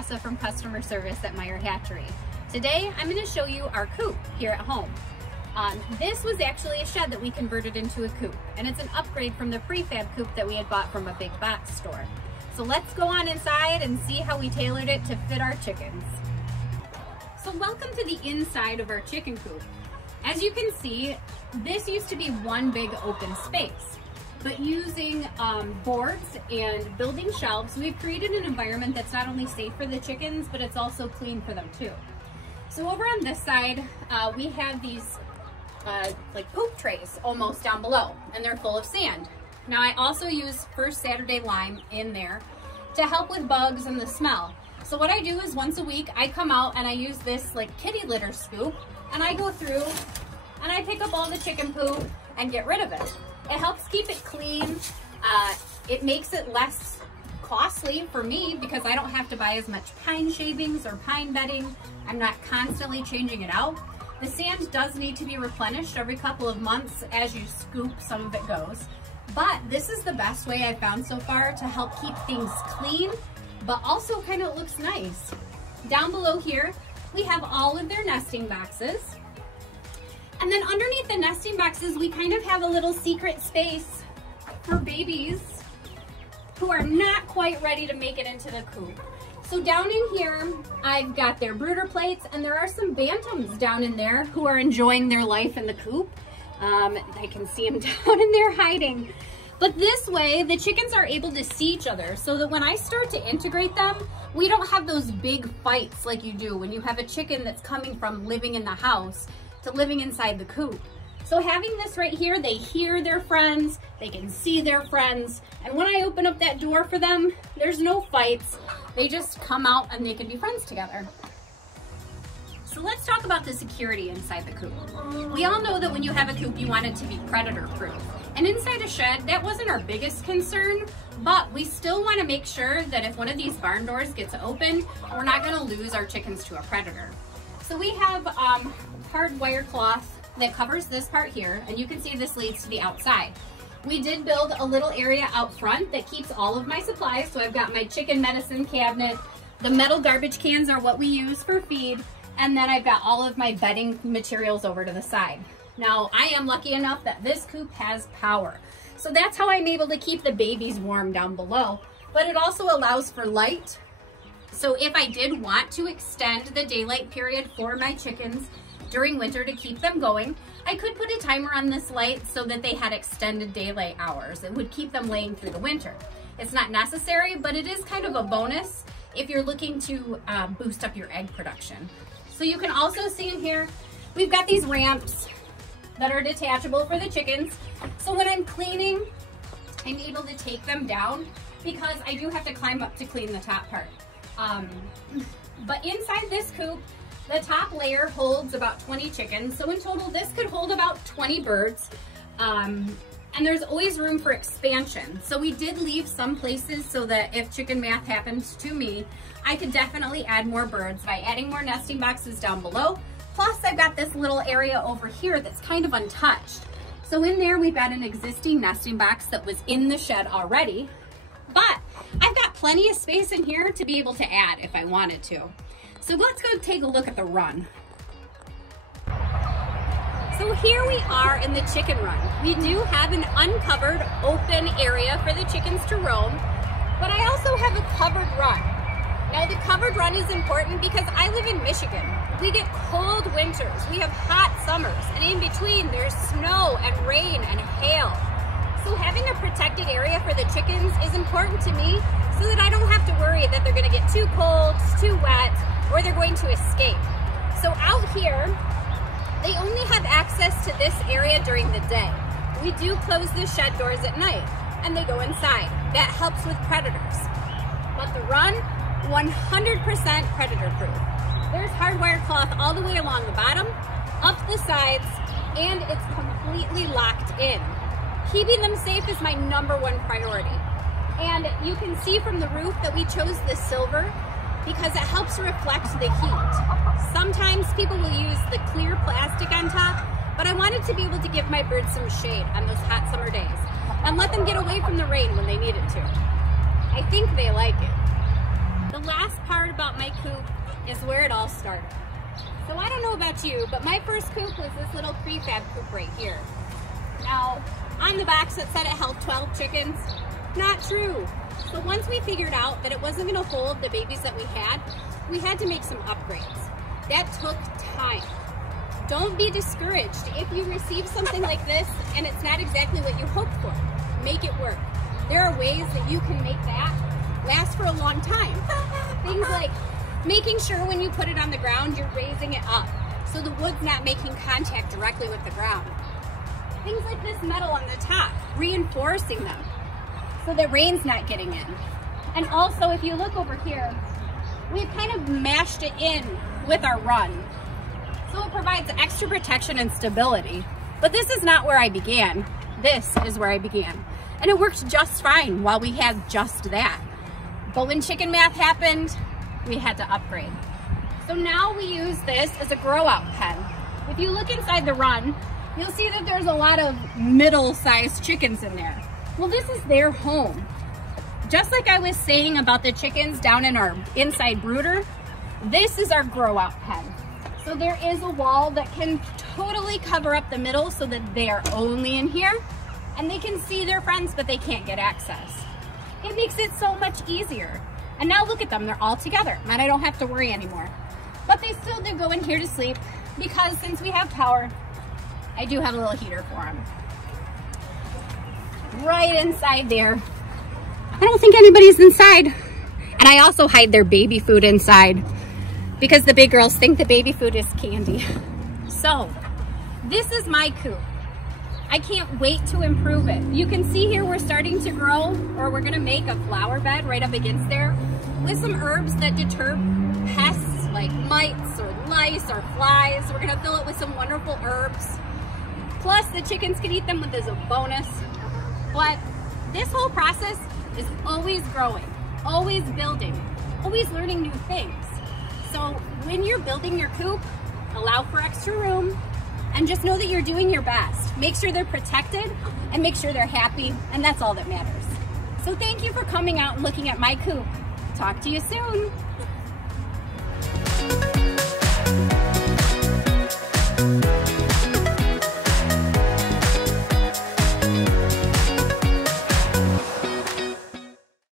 Tessa from customer service at Meyer Hatchery. Today, I'm going to show you our coop here at home. This was actually a shed that we converted into a coop, and it's an upgrade from the prefab coop that we had bought from a big box store. So let's go on inside and see how we tailored it to fit our chickens. So welcome to the inside of our chicken coop. As you can see, this used to be one big open space. But using boards and building shelves, we've created an environment that's not only safe for the chickens, but it's also clean for them too. So over on this side, we have these like poop trays almost down below, and they're full of sand. Now I also use First Saturday Lime in there to help with bugs and the smell. So what I do is once a week, I come out and I use this like kitty litter scoop, and I go through and I pick up all the chicken poop and get rid of it. It helps keep it clean. It makes it less costly for me because I don't have to buy as much pine shavings or pine bedding. I'm not constantly changing it out. The sand does need to be replenished every couple of months. As you scoop, some of it goes. But this is the best way I've found so far to help keep things clean, but also kind of looks nice. Down below here, we have all of their nesting boxes. And then underneath the nesting boxes, we kind of have a little secret space for babies who are not quite ready to make it into the coop. So down in here, I've got their brooder plates, and there are some bantams down in there who are enjoying their life in the coop. I can see them down in there hiding. But this way, the chickens are able to see each other so that when I start to integrate them, we don't have those big fights like you do when you have a chicken that's coming from living in the house to living inside the coop. So having this right here, they hear their friends, they can see their friends, and when I open up that door for them, there's no fights. They just come out and they can be friends together. So let's talk about the security inside the coop. We all know that when you have a coop, you want it to be predator proof. And inside a shed, that wasn't our biggest concern, but we still want to make sure that if one of these barn doors gets open, we're not going to lose our chickens to a predator. So we have hard wire cloth that covers this part here, and you can see this leads to the outside. We did build a little area out front that keeps all of my supplies. So I've got my chicken medicine cabinet, the metal garbage cans are what we use for feed, and then I've got all of my bedding materials over to the side. Now I am lucky enough that this coop has power. So that's how I'm able to keep the babies warm down below, but it also allows for light. So if I did want to extend the daylight period for my chickens during winter to keep them going, I could put a timer on this light so that they had extended daylight hours. It would keep them laying through the winter. It's not necessary, but it is kind of a bonus if you're looking to boost up your egg production. So you can also see in here, we've got these ramps that are detachable for the chickens. So when I'm cleaning, I'm able to take them down because I do have to climb up to clean the top part. But inside this coop, the top layer holds about 20 chickens. So in total, this could hold about 20 birds. And there's always room for expansion. So we did leave some places so that if chicken math happens to me, I could definitely add more birds by adding more nesting boxes down below. Plus I've got this little area over here that's kind of untouched. So in there, we've got an existing nesting box that was in the shed already, but I've got plenty of space in here to be able to add if I wanted to. So let's go take a look at the run. So here we are in the chicken run. We do have an uncovered open area for the chickens to roam, but I also have a covered run. Now the covered run is important because I live in Michigan. We get cold winters, we have hot summers, and in between there's snow and rain and hail. So having a protected area for the chickens is important to me so that I don't have to worry that they're gonna get too cold, too wet, or they're going to escape. So out here, they only have access to this area during the day. We do close the shed doors at night and they go inside. That helps with predators. But the run, 100% predator proof. There's hardwire cloth all the way along the bottom, up the sides, and it's completely locked in. Keeping them safe is my #1 priority. And you can see from the roof that we chose the silver because it helps reflect the heat. Sometimes people will use the clear plastic on top, but I wanted to be able to give my birds some shade on those hot summer days and let them get away from the rain when they need it to. I think they like it. The the last part about my coop is where it all started. So I don't know about you, but my first coop was this little prefab coop right here. Now, on the box it said it held 12 chickens. Not true. So once we figured out that it wasn't gonna hold the babies that we had to make some upgrades. That took time. Don't be discouraged if you receive something like this and it's not exactly what you hoped for. Make it work. There are ways that you can make that last for a long time. Things like making sure when you put it on the ground, you're raising it up so the wood's not making contact directly with the ground. Things like this metal on the top, reinforcing them so that rain's not getting in. And also, if you look over here, we've kind of mashed it in with our run. So it provides extra protection and stability. But this is not where I began. This is where I began. And it worked just fine while we had just that. But when chicken math happened, we had to upgrade. So now we use this as a grow out pen. If you look inside the run, you'll see that there's a lot of middle-sized chickens in there. Well, this is their home. Just like I was saying about the chickens down in our inside brooder, this is our grow out pen. So there is a wall that can totally cover up the middle so that they are only in here and they can see their friends, but they can't get access. It makes it so much easier. And now look at them, they're all together and I don't have to worry anymore. But they still do go in here to sleep because since we have power, I do have a little heater for them. Right inside there. I don't think anybody's inside. And I also hide their baby food inside because the big girls think the baby food is candy. So, this is my coop. I can't wait to improve it. You can see here we're starting to grow, or we're gonna make a flower bed right up against there with some herbs that deter pests like mites or lice or flies. We're gonna fill it with some wonderful herbs. Plus the chickens can eat them as a bonus. But this whole process is always growing, always building, always learning new things. So when you're building your coop, allow for extra room and just know that you're doing your best. Make sure they're protected and make sure they're happy, and that's all that matters. So thank you for coming out and looking at my coop. Talk to you soon.